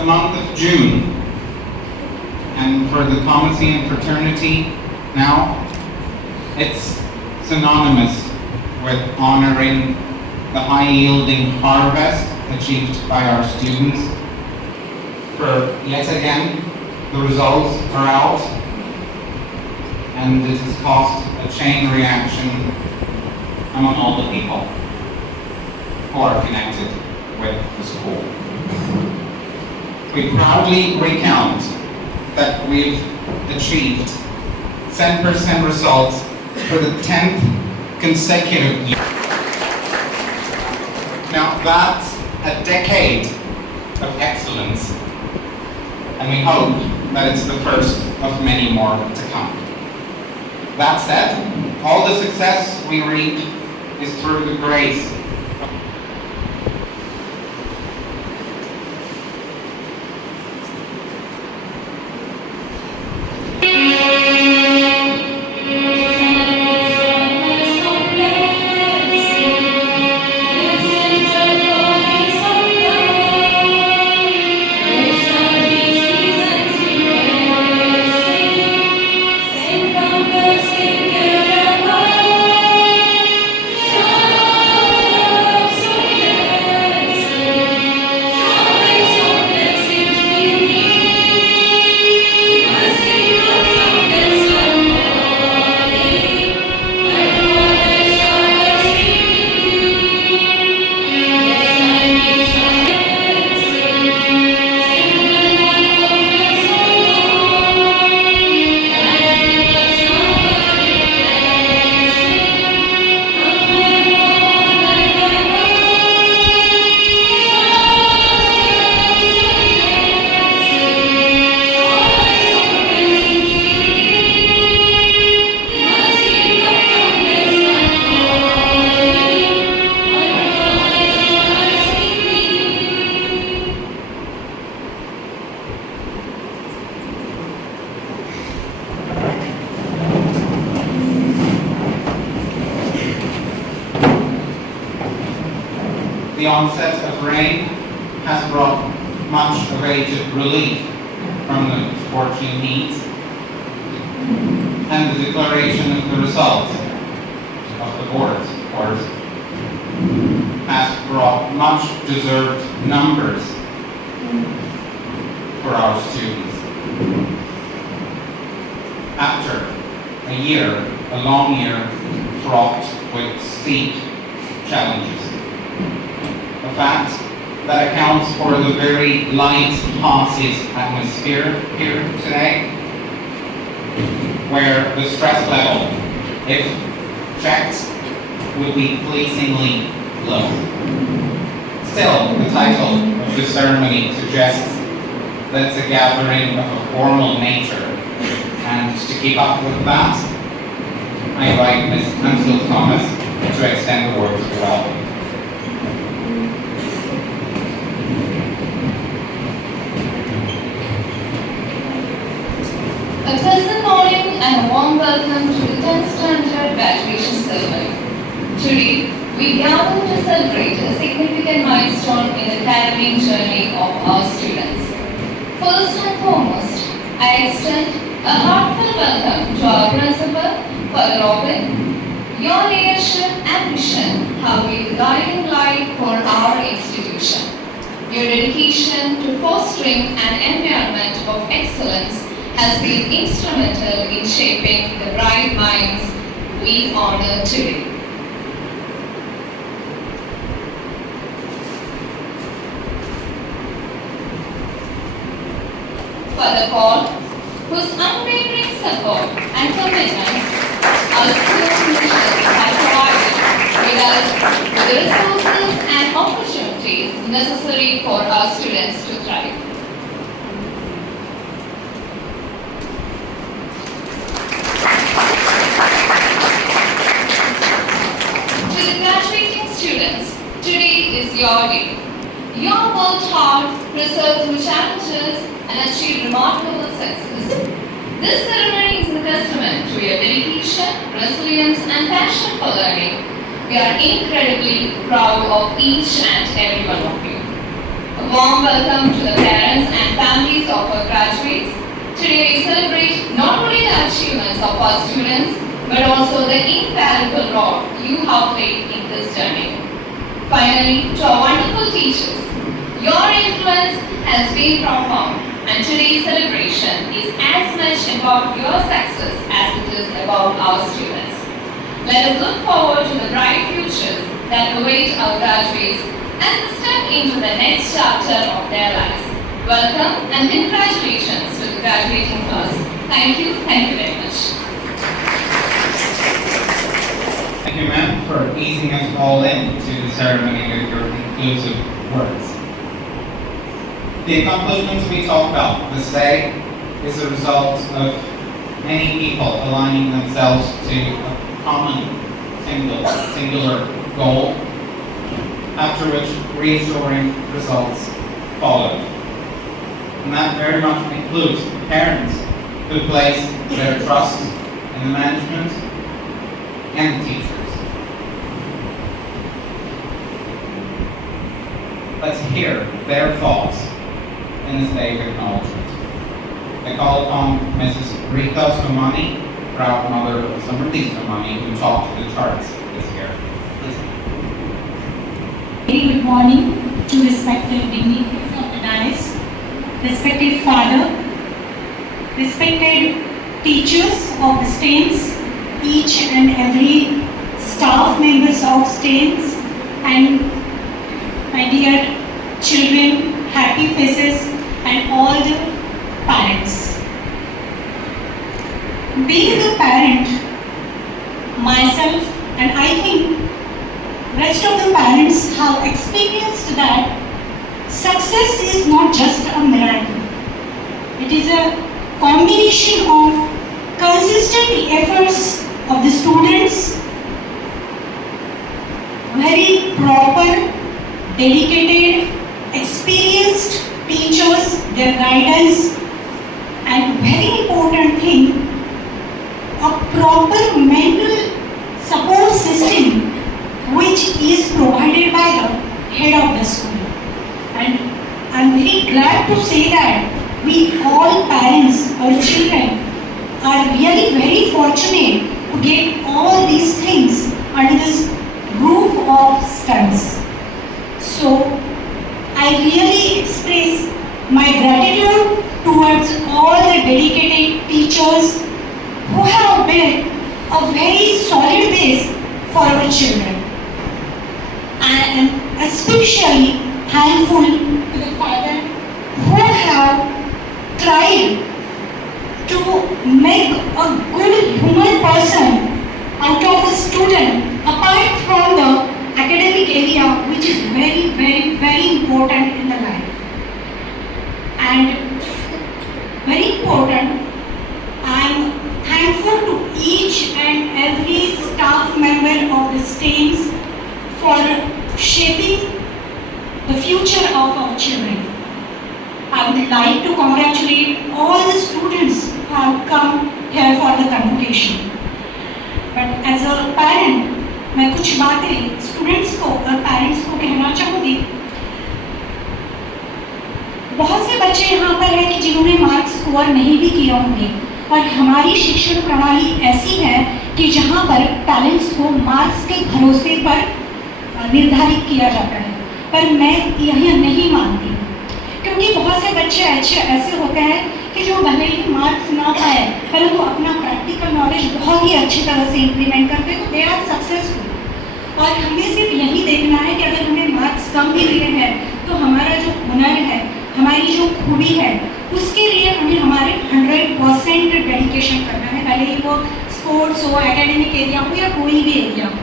the month of June, and for the Thomasian fraternity now, it's synonymous with honoring the high-yielding harvest achieved by our students. For yet again, the results are out, and it has caused a chain reaction among all the people who are connected with the school. We proudly recount that we've achieved 10% results for the 10th consecutive year. Now that's a decade of excellence, and we hope that it's the first of many more to come. That said, all the success we reap is through the grace the onset of rain has brought much awaited relief from the scorching heat, and the declaration of the results of the boards, of course, has brought much deserved numbers for our students. After a long year fraught with steep challenges. A fact that accounts for the very light-hearted atmosphere here today, where the stress level, if checked, would be pleasingly low. Still, the title of the ceremony suggests that it's a gathering of a formal nature, and to keep up with that, I invite Ms. ST.THOMAS to extend the words of welcome. A pleasant morning and a warm welcome to the 10th standard graduation ceremony. Today, we gather to celebrate a significant milestone in the academic journey of our students. First and foremost, I extend a heartfelt welcome to our principal, Father Robin. Your leadership and vision have been the guiding light for our institution. Your dedication to fostering an environment of excellence has been instrumental in shaping the bright minds we honor today. Father Paul, whose unwavering support and commitment our school teachers have provided with us with the resources and opportunities necessary for our students to thrive. To the graduating students, today is your day. You worked hard, persevered through challenges, and achieved remarkable success. This ceremony is a testament to your dedication, resilience, and passion for learning. We are incredibly proud of each and every one of you. A warm welcome to the parents of our students, but also the invaluable role you have played in this journey. Finally, to our wonderful teachers, your influence has been profound, and today's celebration is as much about your success as it is about our students. Let us look forward to the bright futures that await our graduates as they step into the next chapter of their lives. Welcome and congratulations to the graduating class. Thank you very much. Thank you, ma'am, for easing us all into the ceremony with your inclusive words. The accomplishments we talk about this day is a result of many people aligning themselves to a common singular goal, after which reassuring results followed. And that very much includes parents who place their trust in the management and the teachers. Let's hear their thoughts in this day of acknowledgement. I call upon Mrs. ST.THOMAS, proud mother of ST.THOMAS, who topped the charts this year. Please. Very good morning to respected dignitaries of the dais, respected father, respected teachers of the STANs, each and every staff members of STANs, and my dear children, happy faces, and all the parents. Being a parent, myself, and I think rest of the parents have experienced that success is not just a miracle. It is a combination of consistent efforts of the students, very proper, dedicated, experienced teachers, their guidance, and very important thing, a proper mental support system which is provided by the head of the school. And I'm very glad to say that we all parents or children are really very fortunate to get all these things under this roof of STANs. So I really express my gratitude towards all the dedicated teachers who have built a very solid base for our children. I am especially thankful to the father who have tried to make a good human person out of a student apart from the academic area, which is very important in the life. And very important, I am thankful to each and every staff member of the STANs for shaping the future of our children. I would like to congratulate all the students who have come here for the convocation. But as a parent, मैं कुछ बातें students को और parents को कहना चाहूँगी। बहुत से बच्चे यहाँ पर हैं कि जिन्होंने मार्क्स स्कोर नहीं भी किए होंगे, और हमारी शिक्षण प्रणाली ऐसी है कि जहाँ पर टैलेंट्स को मार्क्स के भरोसे पर निर्धारित किया जाता है, पर मैं यह नहीं मानती, क्योंकि बहुत से बच्चे ऐसे होते हैं कि जो भले ही मार्क्स ना पाए परंतु अपना प्रैक्टिकल नॉलेज बहुत ही अच्छी तरह से इम्प्लीमेंट करते हैं, तो दे आर सक्सेसफुल। और हमें सिर्फ यही देखना है कि अगर हमें मार्क्स कम भी मिले हैं तो हमारा जो हुनर है, हमारी जो खूबी है, उसके लिए हमें हमारे 100% डेडिकेशन करना है, भले ही वो स्पोर्ट्स हो, एकेडमिक एरिया हो या कोई भी एरिया हो।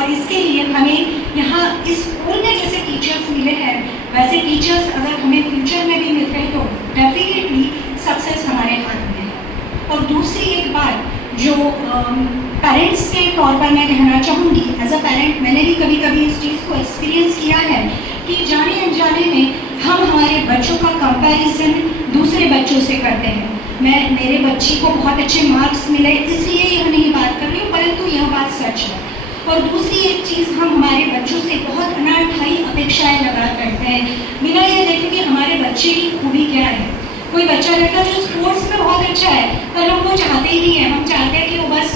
और इसके लिए हमें यहाँ इस स्कूल में जैसे टीचर्स मिले हैं, वैसे टीचर्स अगर हमें फ्यूचर में भी मिलते हैं तो डेफिनेटली सक्सेस हमारे हाथ में है। और दूसरी एक बात जो पेरेंट्स के तौर पर मैं कहना चाहूँगी, एज अ पेरेंट मैंने भी कभी कभी इस चीज़ को एक्सपीरियंस किया है कि जाने अनजाने में हम हमारे बच्चों का कंपैरिजन दूसरे बच्चों से करते हैं। मेरे बच्ची को बहुत अच्छे मार्क्स मिले इसलिए यह नहीं बात कर रही हूँ, परंतु यह बात सच है। और दूसरी एक चीज़, हम हमारे बच्चों से बहुत अनाठाई अपेक्षाएं लगा करते हैं बिना ये देखे कि हमारे बच्चे की खूबी क्या है। कोई बच्चा रहता जो स्पोर्ट्स में बहुत अच्छा है पर हम वो चाहते ही नहीं है, हम चाहते हैं कि वो बस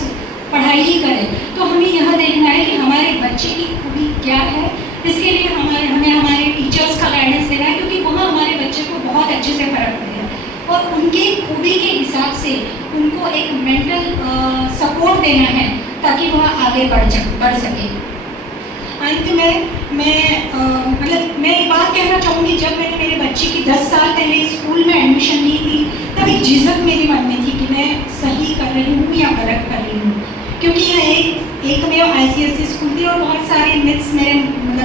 पढ़ाई ही करे। तो हमें यह देखना है कि हमारे बच्चे की खूबी क्या है, इसके लिए हमें हमारे टीचर्स का गाइडेंस देना है, क्योंकि वह हमारे बच्चे को बहुत अच्छे से परखते हैं और उनकी खूबी के हिसाब से उनको एक मेंटल सपोर्ट देना है ताकि वह आगे बढ़ सके। अंत में मैं एक बात कहना चाहूँगी, जब मैंने मेरे बच्चे की 10 साल पहले स्कूल में एडमिशन ली थी तब एक झिझक मेरे मन में थी कि मैं सही कर रही हूँ या गलत कर रही हूँ, क्योंकि यह एक में ICSE स्कूल थी और बहुत सारे मिथ्स मेरे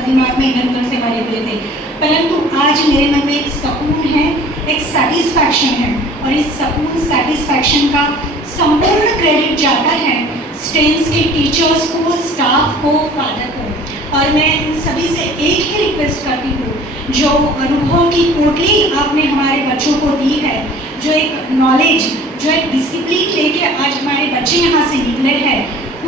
दिमाग में इधर उधर से भरे हुए थे। परंतु आज मेरे मन में एक सुकून है, एक सेटिस्फैक्शन है और इस सुकून सेटिस्फैक्शन का संपूर्ण क्रेडिट जाता है स्टेम्स के टीचर्स को, स्टाफ को, फादर को। और मैं इन सभी से एक ही रिक्वेस्ट करती हूँ, जो अनुभव की पोटली आपने हमारे बच्चों को दी है, जो एक नॉलेज, जो एक डिसिप्लिन लेके आज हमारे बच्चे यहाँ से निकले हैं,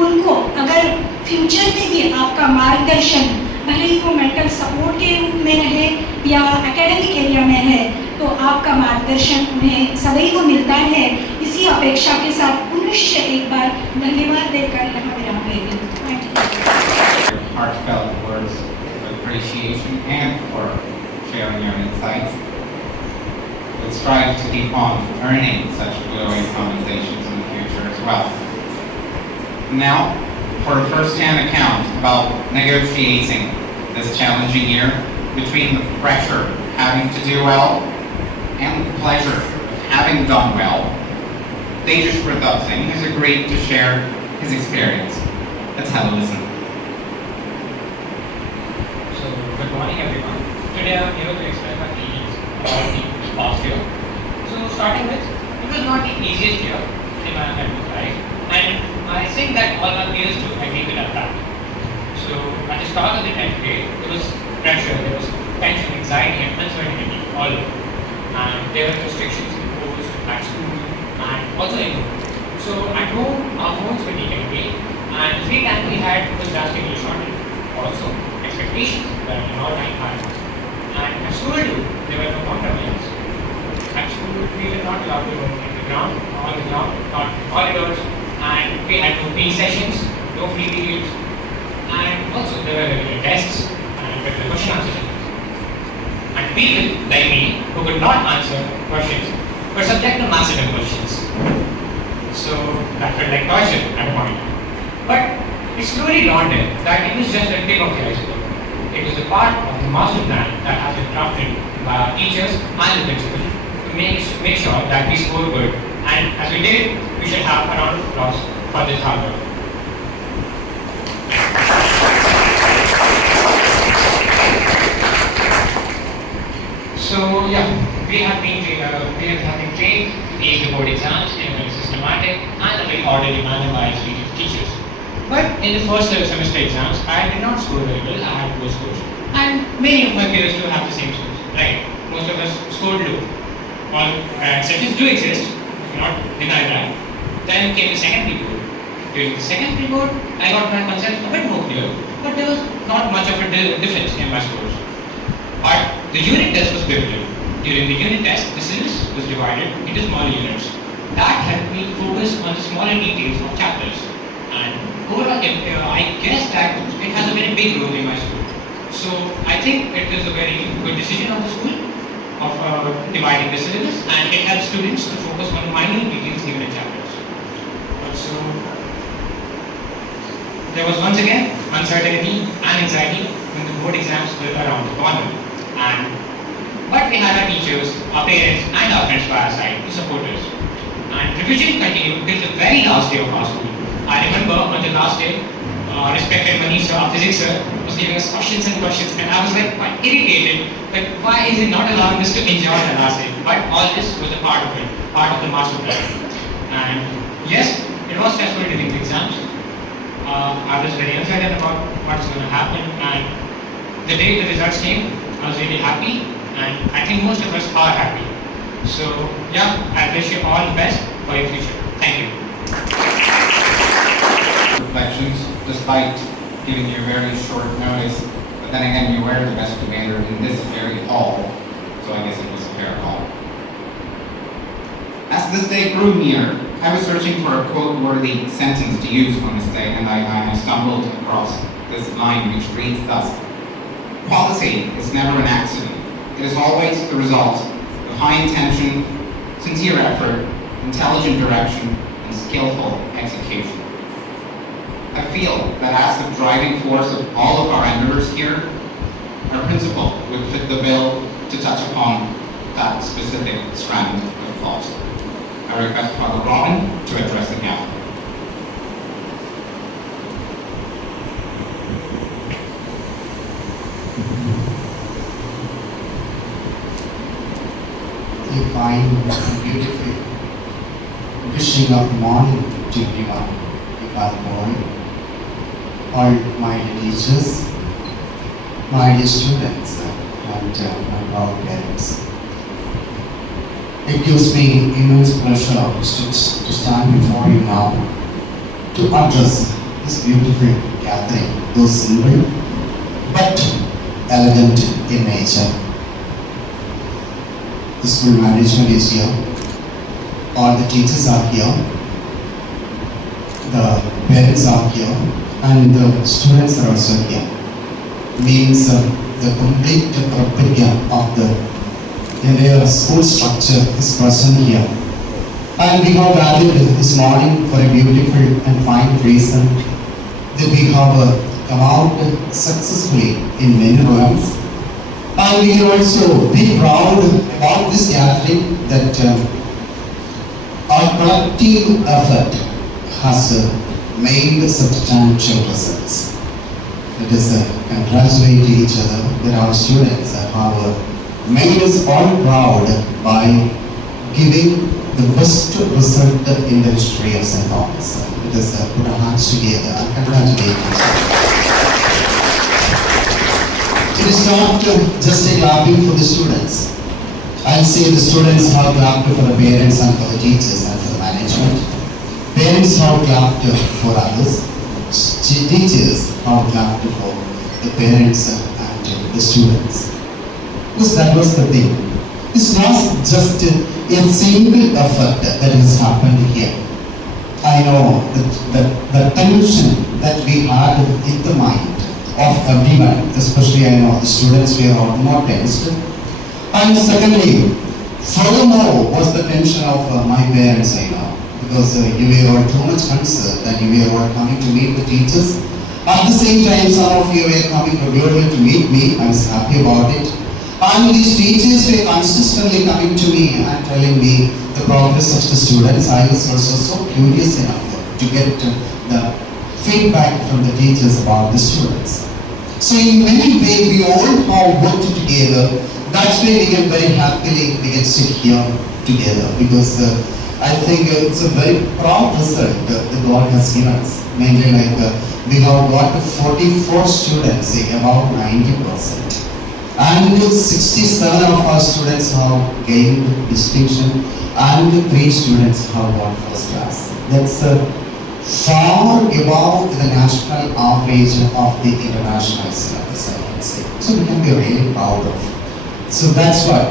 उनको अगर फ्यूचर में भी आपका मार्गदर्शन, भले ही वो मेंटल सपोर्ट के रूप में रहे या एकेडमिक एरिया में है, तो आपका मार्गदर्शन उन्हें सभी को मिलता है। इसी अपेक्षा के साथ पुनश्च एक बार धन्यवाद देकर यहाँ विराम लेती हूँ। Heartfelt words of appreciation and for sharing your insights. We'll strive to keep on earning such glowing conversations in the future as well. Now, for a first-hand account about negotiating this challenging year between the pressure of having to do well and the pleasure of having done well, Tejas Singh has agreed to share his experience. Let's have a listen. So, good morning everyone. Today I am here to explain my feelings about the past year. So, starting with, it was not the easiest year in my academic life, and I think that all my peers do agree with that. So, at the start of the 10th grade, there was pressure, there was tension, anxiety, and uncertainty all over. And there were restrictions imposed at school and also in home. So, at home, our phones were taken away, and the free time we had was drastically shortened. Also, expectations were at an all-time high. And at school too, there were no compromises. At school, we were not allowed to roam in the ground, on the ground, not in corridors, and we had no PE sessions, no free periods, and also there were regular tests and regular question answer sessions. And people like me who could not answer questions were subject to massive questions. So that felt like torture at a point. But it slowly dawned in that it was just the tip of the iceberg. It was a part of the master plan that has been crafted by our teachers and the principal to make sure that we score good. And as we did, we should have a round of applause for this hard work. So yeah, we have been trained to take the board exams in a very systematic and a very orderly manner by experienced teachers. But in the first semester exams, I did not score very well. I had poor scores, and many of my peers do have the same scores. Right? Most of us scored low. All exceptions do exist. Do not deny that. Then came the secondary board. During the secondary board, I got my concepts a bit more clear, but there was not much of a difference in my scores. But the unit test was pivotal. During the unit test, the syllabus was divided into smaller units. That helped me focus on the smaller details of chapters. And overall, I guess that it has a very big role in my school. So I think it is a very good decision of the school of dividing the syllabus, and it helps students to focus on minor details given in chapters. Also, there was once again uncertainty and anxiety when the board exams were around the corner. But we had our teachers, our parents, and our friends by our side to support us. And revision continued till the very last day of our school. I remember on the last day, respected Manish, our physics sir, was giving us questions and questions, and I was like quite irritated. Like, why is he not allowing us to enjoy the last day? But all this was a part of it, part of the master plan. And yes, it was stressful during the exams. I was very uncertain about what's going to happen, and the day the results came, I was really happy, and I think most of us are happy. So yeah, I wish you all the best for your future. Thank you. Reflections, despite giving you very short notice, but then again, you were the best commander in this very hall, so I guess it was a fair call. As this day grew near, I was searching for a quote-worthy sentence to use on this day, and I stumbled across this line which reads thus: "Quality is never an accident. It is always the result of high intention, sincere effort, intelligent direction, and skillful execution." I feel that as the driving force of all of our endeavors here, our principle would fit the bill to touch upon that specific strand of thought. I request Father Robin to address the gathering. A fine, beautiful wishing of morning to everyone, if I'm born. All my dear teachers, my dear students, and my proud parents. It gives me immense pleasure to stand before you now to address this beautiful gathering, though simple but elegant in nature. The school management is here, all the teachers are here, the parents are here, and the students are also here. Means the complete replica of the school structure is present here. And we have gathered this morning for a beautiful and fine reason, that we have come out successfully in many realms. And we can also be proud about this gathering that our collective effort has made substantial results. Let us congratulate each other that our students have made us all proud by giving the best result in the history of St. Thomas. Let us put our hands together and congratulate each other. It is not just a clapping for the students. I'll say the students have clapped for the parents and for the teachers and for the management. Parents have clapped for others. Teachers have clapped for the parents and the students. Because that was the thing. It's not just a single effort that has happened here. I know that the tension that we had in the mind of everyone, especially I know the students were all more tensed. And secondly, furthermore was the tension of my parents, I know, because you were all too much concerned and you were all coming to meet the teachers. At the same time, some of you were coming regularly to meet me. I was happy about it. And these teachers were consistently coming to me and telling me the progress of the students. I was also so curious enough to get the feedback from the teachers about the students. So in many ways, we all have worked together. That's why we can very happily we can sit here together, because I think it's a very proud result that God has given us. Mainly we have got 44 students, about 90%. And 67 of our students have gained distinction, and 3 students have got first class. That's far above the national average of the international syllabus, I can say. So we can be really proud of. So that's what.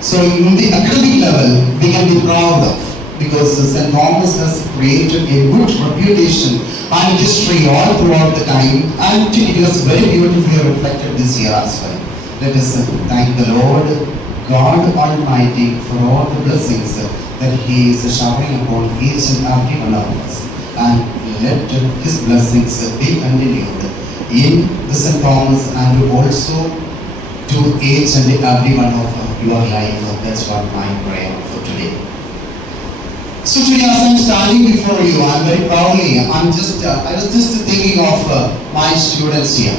So in the academic level, we can be proud of, because St. Thomas has created a good reputation and history all throughout the time, and it was very beautifully reflected this year as well. Let us thank the Lord God Almighty for all the blessings that He is showering upon each and every one of us, and let His blessings be continued in the St. Thomas and also to each and every one of your life. That's what my prayer for today. So today, as I'm standing before you, I'm very proudly, I was just thinking of my students here.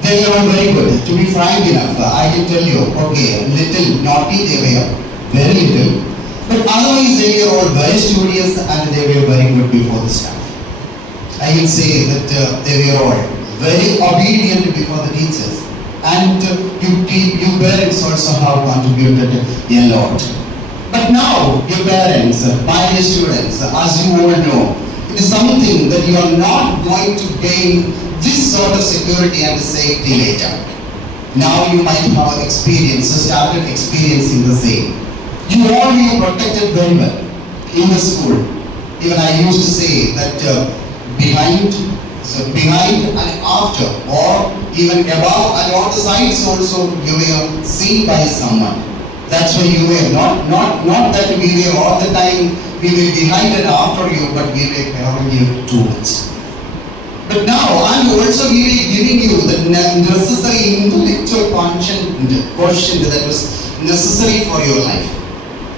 They were very good. To be frank enough, I can tell you, okay, little naughty they were, very little. But otherwise they were all very studious and they were very good before the staff. I can say that they were all very obedient before the teachers. And you parents also have contributed a lot. But now, your parents, my dear students, as you all know, it is something that you are not going to gain this sort of security and safety later. Now you might have started experiencing the same. You all be protected very well in the school. Even I used to say that behind and after, or even above and on the sides also, you were seen by someone. That's why you were not that we were all the time, we were behind and after you, but we were covering you too much. But now I'm also giving you the necessary intellectual quotient that was necessary for your life.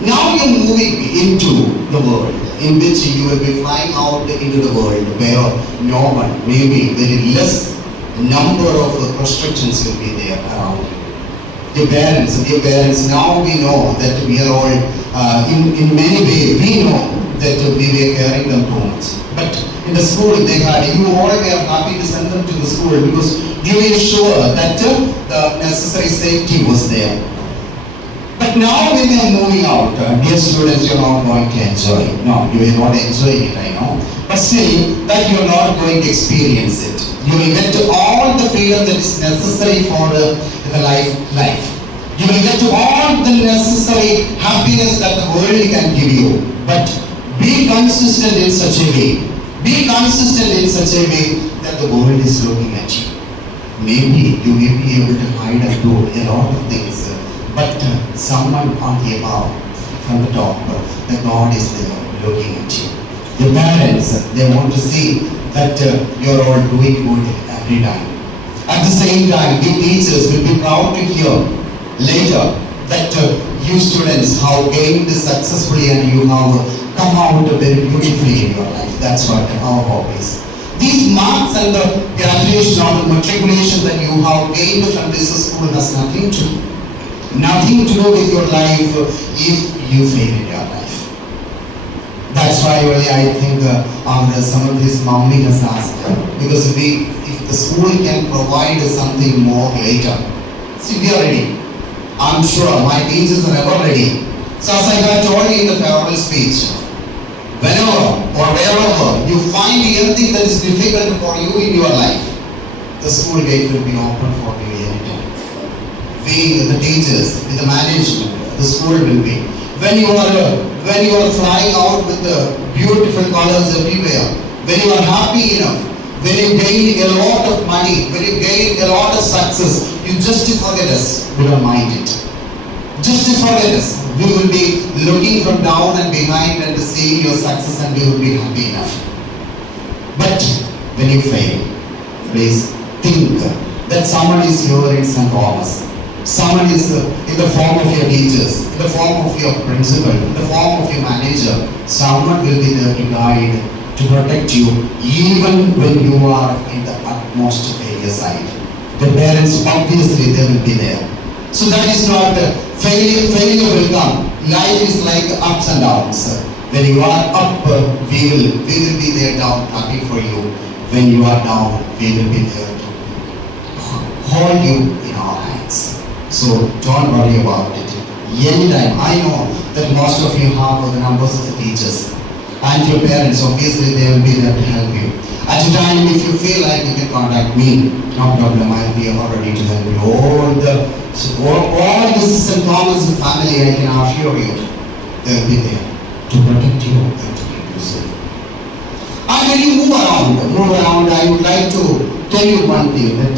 Now you're moving into the world in which you will be flying out into the world where no one, maybe very less number of restrictions will be there around you. Dear parents, now we know that we are all, in many ways, we know that we were carrying them too much. But in the school, you all were happy to send them to the school because you were sure that the necessary safety was there. But now when you are moving out, dear students, you are not going to enjoy it. No, you are not enjoying it, I know. But still, that you are not going to experience it. You will get all the freedom that is necessary for the life. You will get all the necessary happiness that the world can give you. But be consistent in such a way. Be consistent in such a way that the world is looking at you. Maybe you may be able to hide and do a lot of things, but someone on the above, from the top, the God is there looking at you. Your parents, they want to see that you're all doing good every time. At the same time, the teachers will be proud to hear later that you students have gained successfully and you have come out very beautifully in your life. That's what our hope is. These marks and the graduation or the matriculation that you have gained from this school has nothing to do with your life if you fail in your life. That's why really I think some of this momming has asked, because if the school can provide something more later, see, we are ready. I'm sure my teachers are ever ready. So as I have told you in the farewell speech, whenever or wherever you find anything that is difficult for you in your life, the school gate will be open for you anytime. We, the teachers, with the management, the school will be. When you are flying out with the beautiful colors everywhere, when you are happy enough, when you gain a lot of money, when you gain a lot of success, you just forget us. We don't mind it. Just forget us. We will be looking from down and behind and seeing your success, and we will be happy enough. But when you fail, please think that someone is here in St.THOMAS. Someone is in the form of your teachers, in the form of your principal, in the form of your manager. Someone will be there to guide, to protect you, even when you are in the utmost failure side. The parents, obviously, they will be there. So that is not failure will come. Life is like ups and downs. When you are up, we will be there down, happy for you. When you are down, we will be there to hold you in our hands. So don't worry about it. Anytime, I know that most of you have the numbers of the teachers and your parents, obviously they will be there to help you. At a time, if you feel like you can contact me, no problem, I will be ready to help you. All this St.THOMAS family, I can assure you, they will be there to protect you and to keep you safe. And when you move around, I would like to tell you one thing, that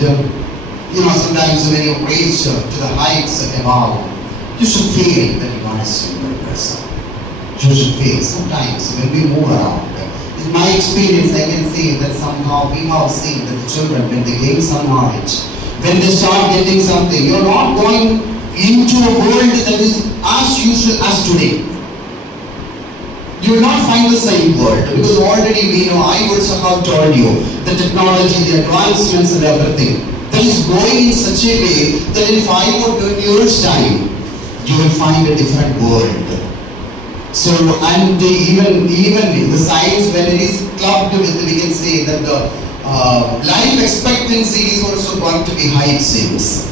sometimes when you reach to the heights above, you should feel that you are a simple person. You should feel sometimes when we move around. In my experience, I can see that somehow we have seen that the children, when they gain some knowledge, when they start getting something, you're not going into a world that is as usual as today. You will not find the same world, because already we know, I also have told you, the technology, the advancements and everything, that is going in such a way that in 5 or 10 years' time, you will find a different world. So, and even the science, when it is clubbed with, we can say that the life expectancy is also going to be high, it seems.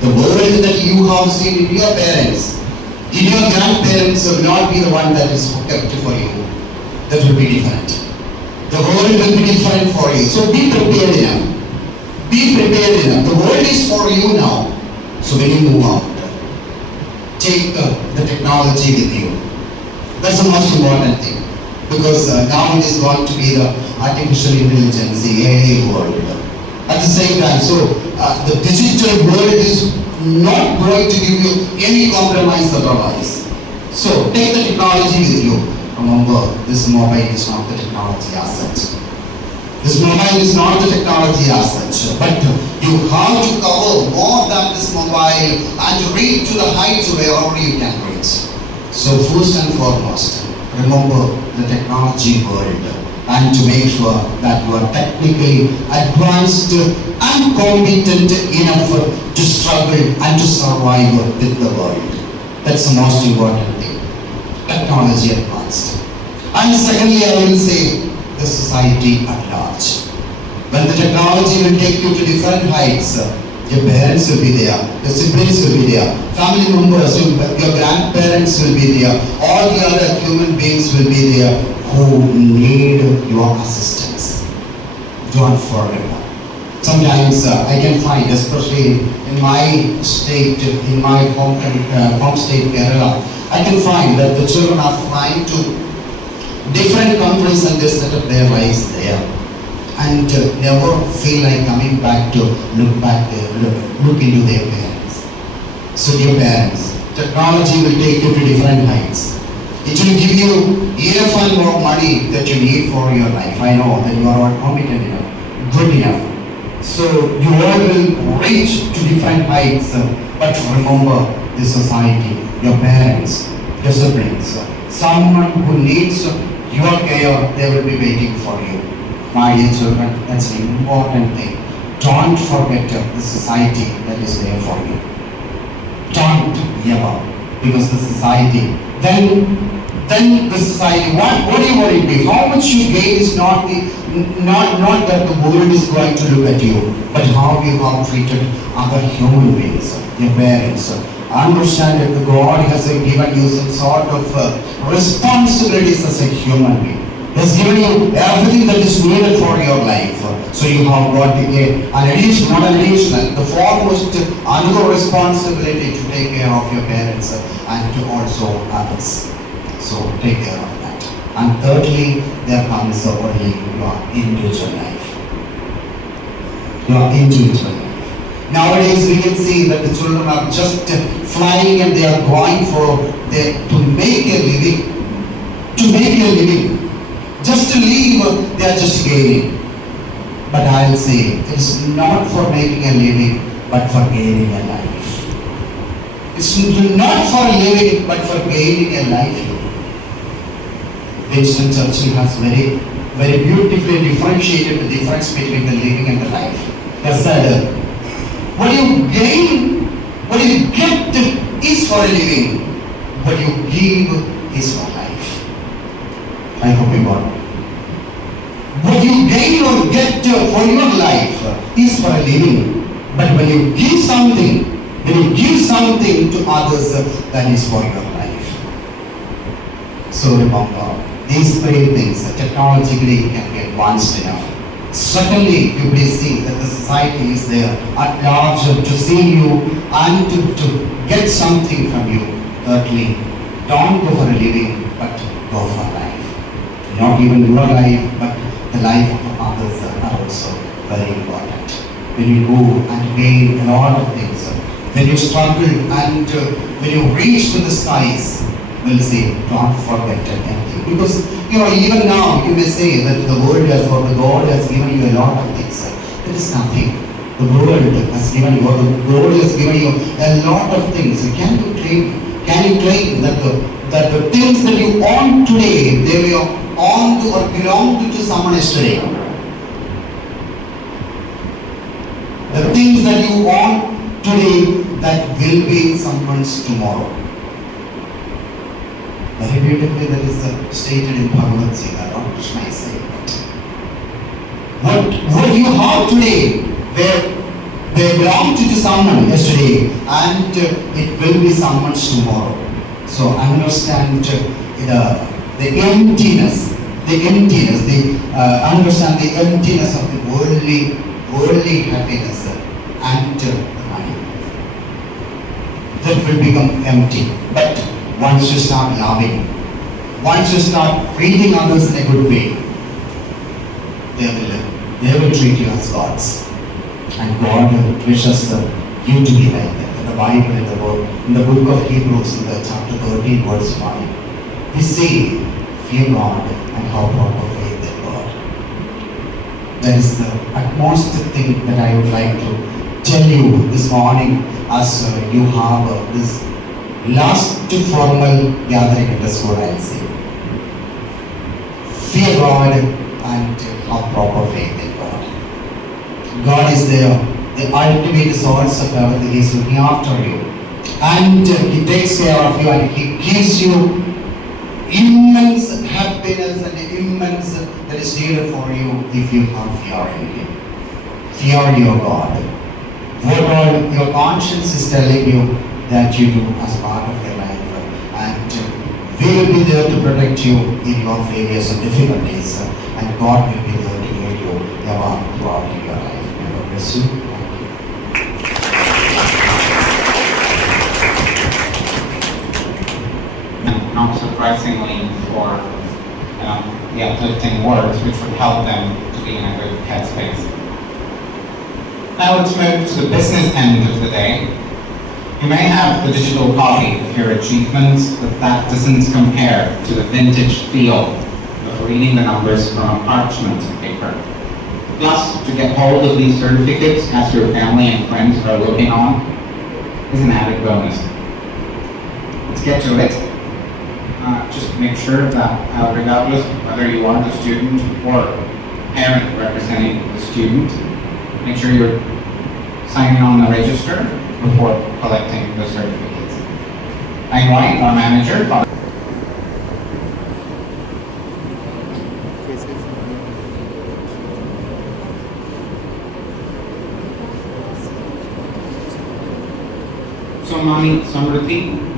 The world that you have seen in your parents, in your grandparents, will not be the one that is kept for you. That will be different. The world will be different for you. So be prepared enough. Be prepared enough. The world is for you now. So when you move out, take the technology with you. That's the most important thing. Because now it is going to be the artificial intelligence, the AI world. At the same time, so the digital world is not going to give you any compromise otherwise. So take the technology with you. Remember, this mobile is not the technology as such. This mobile is not the technology as such, but you have to cover more than this mobile and reach to the heights wherever you can reach. So first and foremost, remember the technology world and to make sure that you are technically advanced and competent enough to struggle and to survive with the world. That's the most important thing. Technology advanced. And secondly, I will say the society at large. When the technology will take you to different heights, your parents will be there, your siblings will be there, family members, your grandparents will be there, all the other human beings will be there who need your assistance. Don't forget that. Sometimes I can find, especially in my state, in my home state Kerala, I can find that the children are flying to different countries and they set up their lives there and never feel like coming back to look into their parents. So dear parents, technology will take you to different heights. It will give you enough and more money that you need for your life. I know that you are not competent enough, good enough. So you all will reach to different heights, but remember the society, your parents, your siblings, someone who needs your care, they will be waiting for you. My dear children, that's an important thing. Don't forget the society that is there for you. Don't give up, because the society, then the society, what will it be? How much you gain is not that the world is going to look at you, but how you have treated other human beings, your parents. Understand that the God has given you some sort of responsibilities as a human being. He has given you everything that is needed for your life. So you have got an addition, not an additional, the foremost another responsibility to take care of your parents and to also others. So take care of that. And thirdly, there comes only your individual life. Your individual life. Nowadays we can see that the children are just flying and they are going to make a living. To make a living. Just to live, they are just gaining. But I will say, it is not for making a living, but for gaining a life. It's not for living, but for gaining a life. Winston Churchill has very, very beautifully differentiated the difference between the living and the life. He has said, what you gain, what you get is for a living. What you give is for life. I hope you got it. What you gain or get for your life is for a living. But when you give something to others, that is for your life. So remember, these three things technologically can be advanced enough. Secondly, you please see that the society is there at large to see you and to get something from you. Thirdly, don't go for a living, but go for life. Not even your life, but the life of others are also very important. When you go and gain a lot of things, when you struggle and when you reach to the skies, we'll say, don't forget anything. Because, even now you may say that the world has, or the God has given you a lot of things. That is nothing. The world has given you, or the God has given you a lot of things. Can you claim that the things that you own today, they were owned or belonged to someone yesterday? The things that you own today, that will be someone's tomorrow. Very beautifully that is stated in Bhagavad Gita, Lord Krishna is saying that. What you have today, they belong to someone yesterday and it will be someone's tomorrow. So understand the emptiness, understand the emptiness of the worldly happiness and money. that will become empty. But once you start loving, once you start treating others in a good way, they will treat you as gods. And God wishes you to be like that. In the Bible, in the book of Hebrews, in the chapter 13, verse 5, we say, fear God and have proper faith in God. That is the utmost thing that I would like to tell you this morning as you have this last formal gathering in the school, I'll say. Fear God and have proper faith in God. God is there, the ultimate source of everything. He is looking after you. And He takes care of you and He gives you immense happiness and immense that is needed for you if you have fear in Him. Fear your God. What all your conscience is telling you that you do as part of your life. And we will be there to protect you in your failures and difficulties. And God will be there to lead you throughout your life. May God bless you. And not surprisingly for the uplifting words which would help them to be in a good headspace. Now let's move to the business end of the day. You may have the digital copy of your achievements, but that doesn't compare to the vintage feel of reading the numbers from a parchment paper. Plus, to get hold of these certificates as your family and friends are looking on is an added bonus. Let's get to it. Just make sure that regardless of whether you are the student or parent representing the student, make sure you're signing on the register before collecting the certificates. I invite our manager, Somani Samriti.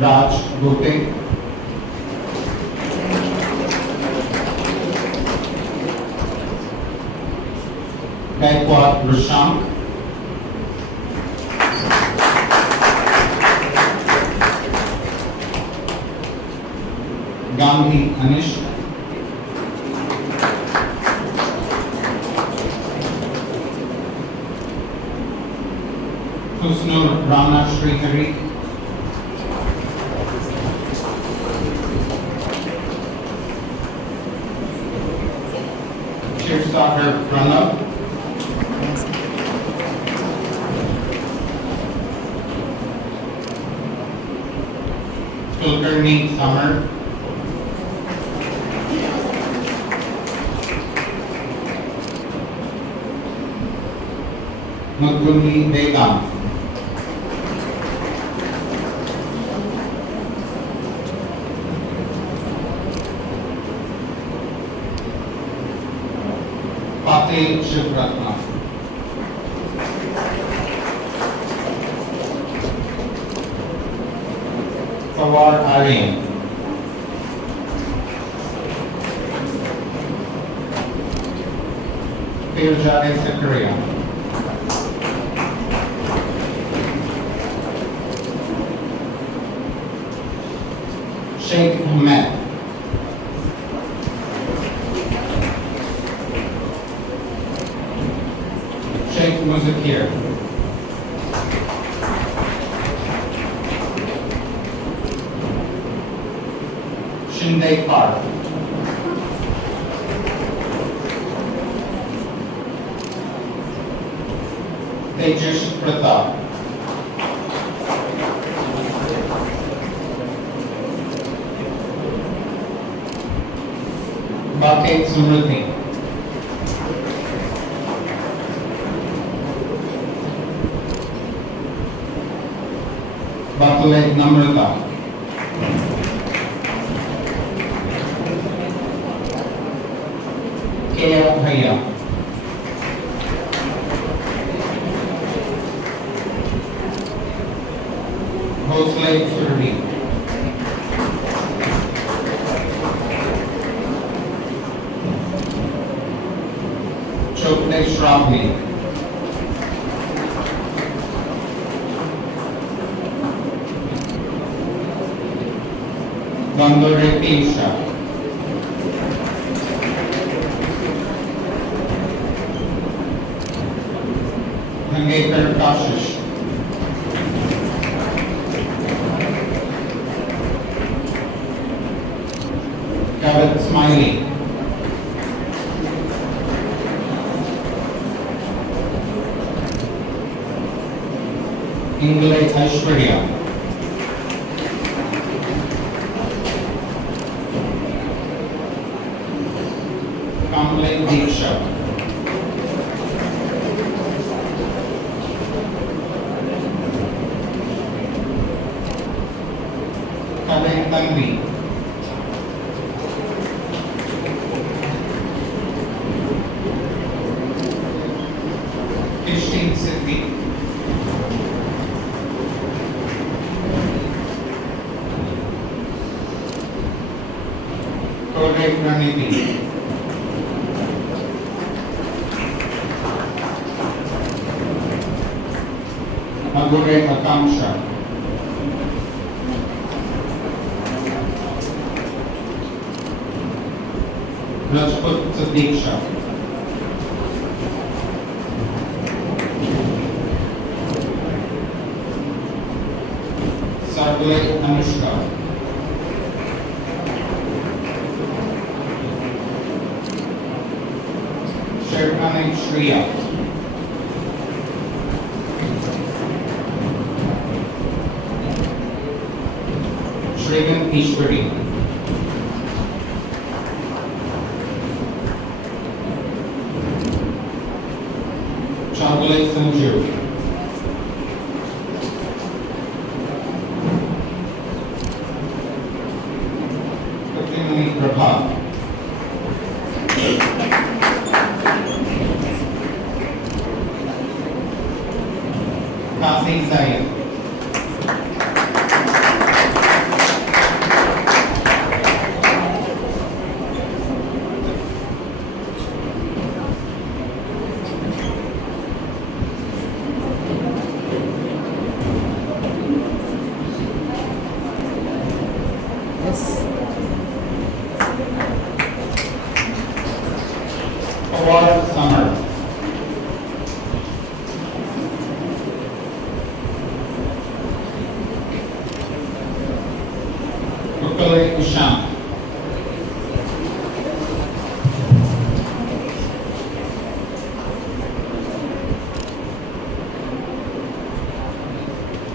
Raj Gupte. Gaikwad Rushank. Gandhi Anish. Husnur Rana Shrihari. Shirsagar Pranav. Kulkarni Samar. Muguni Begam. Patel Shivratna. Sawar Aryan. Pirjare Zakaria. Sheikh Ahmed. Sheikh Muzakir. Shinde Park. Tejas Pratap. Bake Smriti. Bakale Namrata. Haya. Bhosle Surri. Chokle Shravani. Dandore Pisha. Hangekar Kashish. Kavit Smiley. Ingle Aishwarya. Kamle Diksha. Kavit Tanvi. Christine Siddhi. Kodak Praniti. Magure Akamsha. Rajput Sadiksha. Sargle Anushka. Sherpanik Shriya. Shrigan Ishwari. Chawale Sanju. Katimani Prabha. Kasi Zayed. Award Summer. Ukale Usham.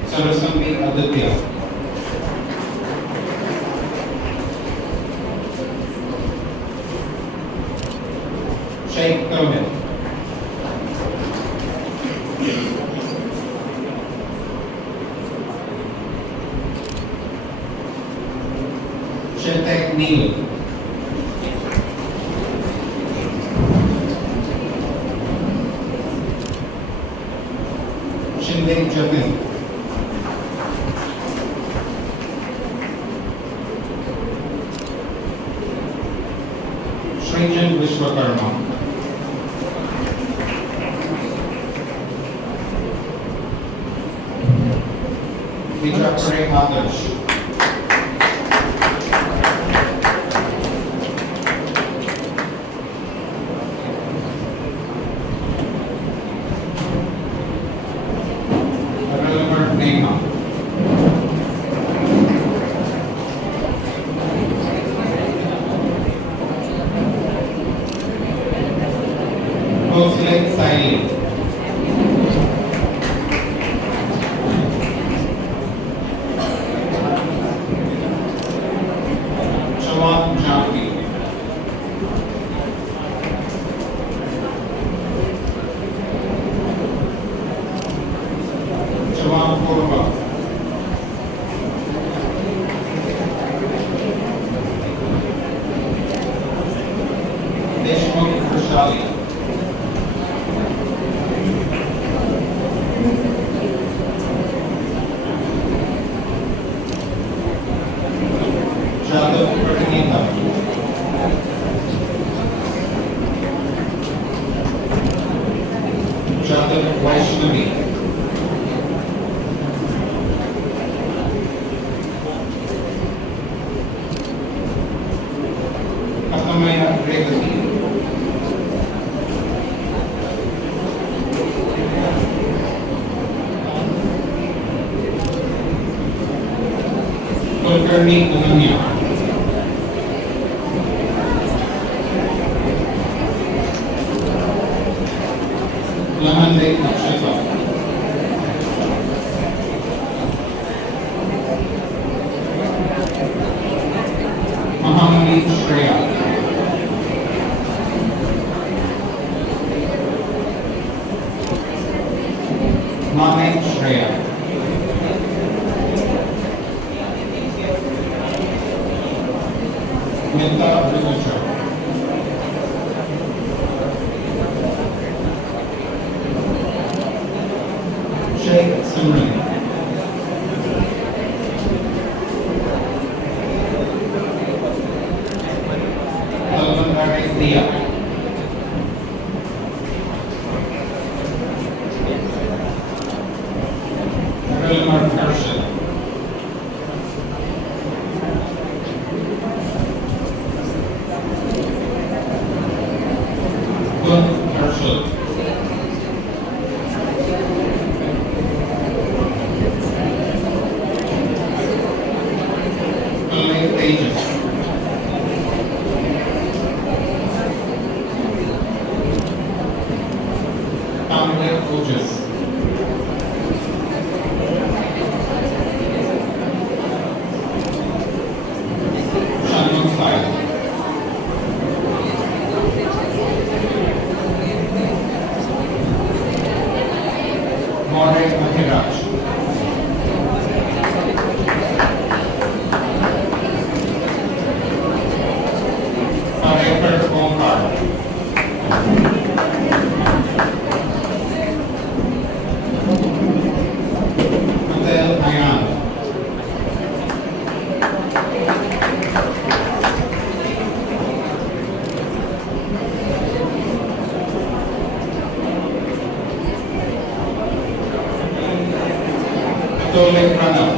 Saraswati Aditya. Sheikh Tobit. Shetek Neil. Shinde Jatin. Srijan Vishwakarma. Vichakre Adarsh. Relevant Neha. Bhosle Saili. Chawan Jhanvi. Chawan Purva. Deshmukh Deshmukh Khushalia. Jadav Pranita. Jadav Vaishnavi. Katamaya Revati. Kulkarni Unanya. Lamande Akshita. Mahamani Shreya. Mane Shreya. Mita Rivucha. Sheikh Simran. Alvandari Dia. Rilmar Arshad. Gun Arshad. Palay Tejas. Kamdev Ojas. Shannon Sai. More Mahiraj. Parekar Omkar. Patel Ayan. Tole Pranav.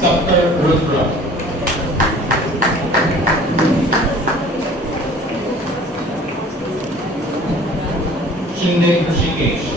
Sapkar Rudra. Shinde Rishikesh.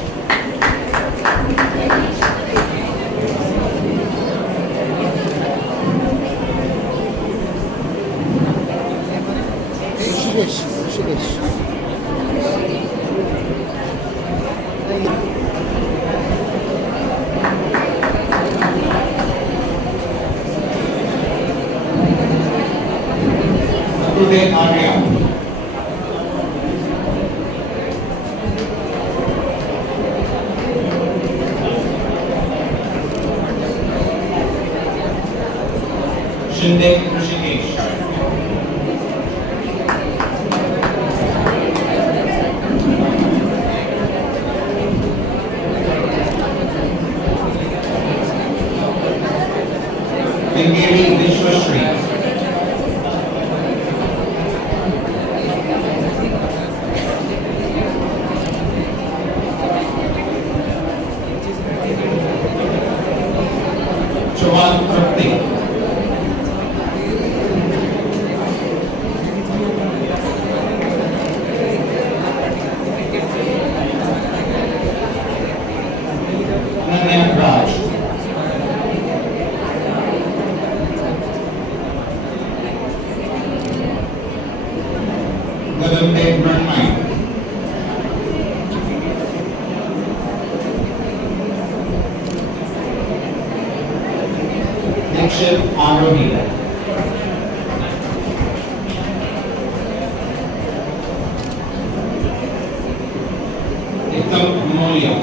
Today Arya. Shinde Rishikesh. Vingeri Vishwashri. Chauhan Prapti. Ananya Raj. Gadandev Brahmai. Dikshit Arohi. Iktam Molia.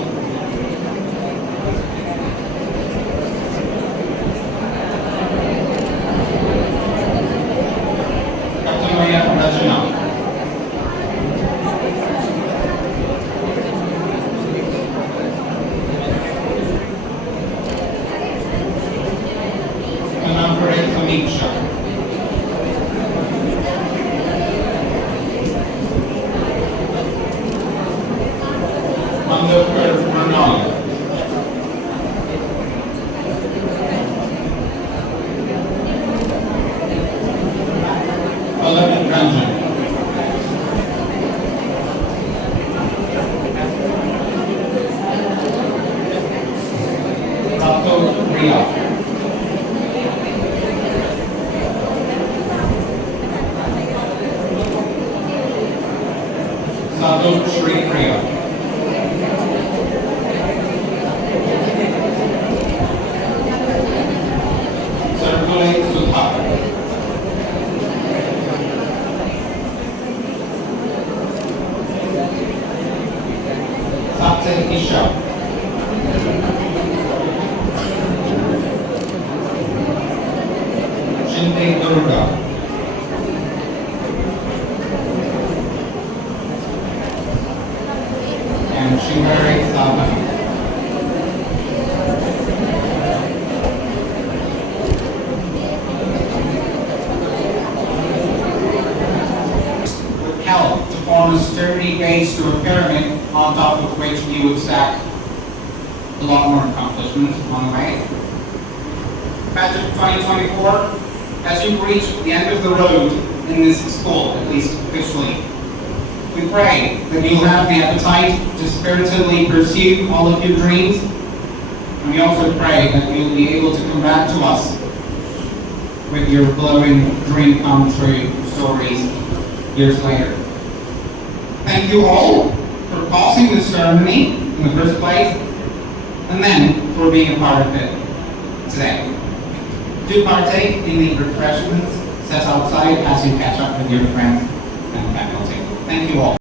Convocation. Ronaldo. Ranjan. Ria. Sato Shri Priya. Circulate Sudha. Satya Isha. Shinde Durga. And Shingari Sadhana. With help to form a sturdy base to a pyramid on top of which you would stack a lot more accomplishments along the way. Batch of 2024, as you reach the end of the road in this school, at least officially, we pray that you'll have the appetite to spiritedly pursue all of your dreams, and we also pray that you'll be able to come back to us with your glowing dream come true stories years later. Thank you all for passing the ceremony in the first place, and then for being a part of it today. Do partake in the refreshments set outside as you catch up with your friends and faculty. Thank you all.